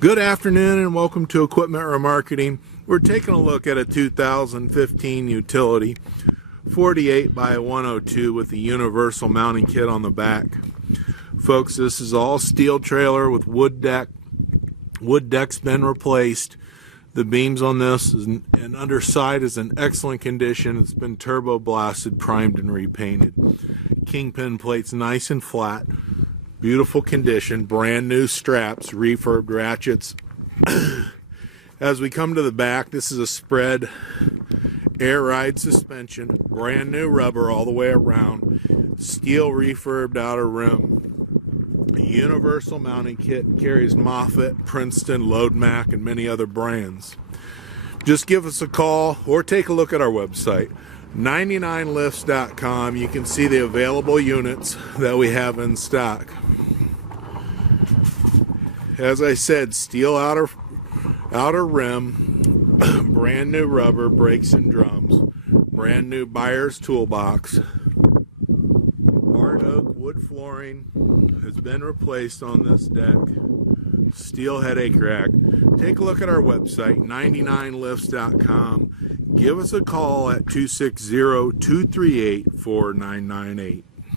Good afternoon and welcome to Equipment Remarketing. We're taking a look at a 2015 utility 48 by 102 with the universal mounting kit on the back. Folks, this is all steel trailer with wood deck. Wood deck's been replaced. The beams on this and underside is in excellent condition. It's been turbo blasted, primed, and repainted. Kingpin plates nice and flat. Beautiful condition, brand new straps, refurbed ratchets. As we come to the back, this is a spread air ride suspension, brand new rubber all the way around, steel refurbed outer rim. A universal mounting kit, carries Moffett, Princeton, Loadmac, and many other brands. Just give us a call or take a look at our website, 99lifts.com. You can see the available units that we have in stock. As I said, steel outer rim, brand new rubber, brakes and drums, brand new buyer's toolbox. Hard oak wood flooring has been replaced on this deck. Steel headache rack. Take a look at our website, 99lifts.com. Give us a call at 260-238-4998.